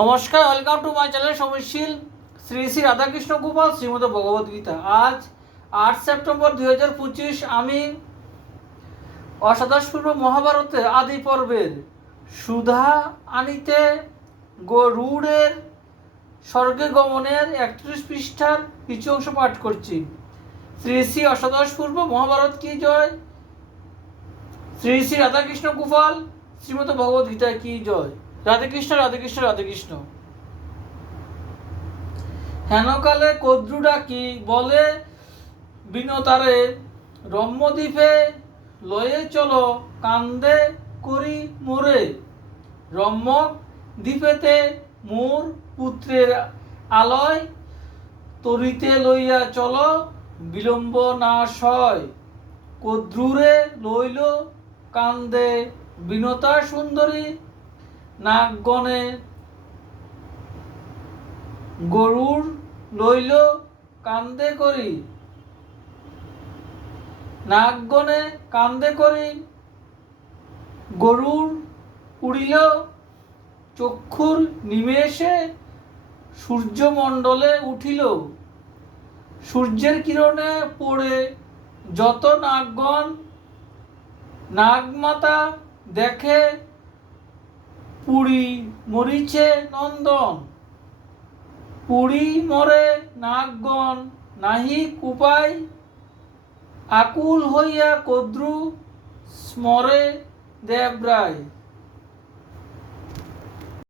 নমস্কার, welcome to my channel Samishil. Shri Shri Radhakrishna Gopal Shrimad Bhagavad Gita. আজ 8 September 2025। আমি অষ্টাদশপূর্ব মহাভারতে আদি পর্বের সুধা আনিতে গরুড়ের স্বর্গে গমনের 31 পৃষ্ঠার কিছু অংশ পাঠ করছি। শ্রী শ্রী অষ্টাদশপূর্ব মহাভারত কি জয়। শ্রী শ্রী রাধাকৃষ্ণ গোপাল শ্রীমদ ভগবদ্গীতা কি জয়। রাধে কৃষ্ণ, রাধে কৃষ্ণ, রাধে কৃষ্ণ। হেনকালে কদ্রু ডাকি বলে বিনতারে, রম্যদ্বীপে লয়ে চলো কান্দে করি মোরে। রম্যক দ্বীপেতে মোর পুত্রের আলয়, তরিতে লইয়া চলো বিলম্ব না সয়। কদ্রুরে লইল কান্দে বিনতা সুন্দরী, নাগগণে গরুর লইল কান্দে করি। নাগগণে কান্দে করি গরুর উড়িল চক্ষুর নিমেষে, সূর্যমণ্ডলে উঠিল। সূর্যের কিরণে পড়ে যত নাগগণ, নাগমাতা দেখে পুরী মরিছে নন্দন। পুরী মরে নাগগণ নাহি উপায়, আকুল হইয়া কদ্রু স্মরে দেবরায়।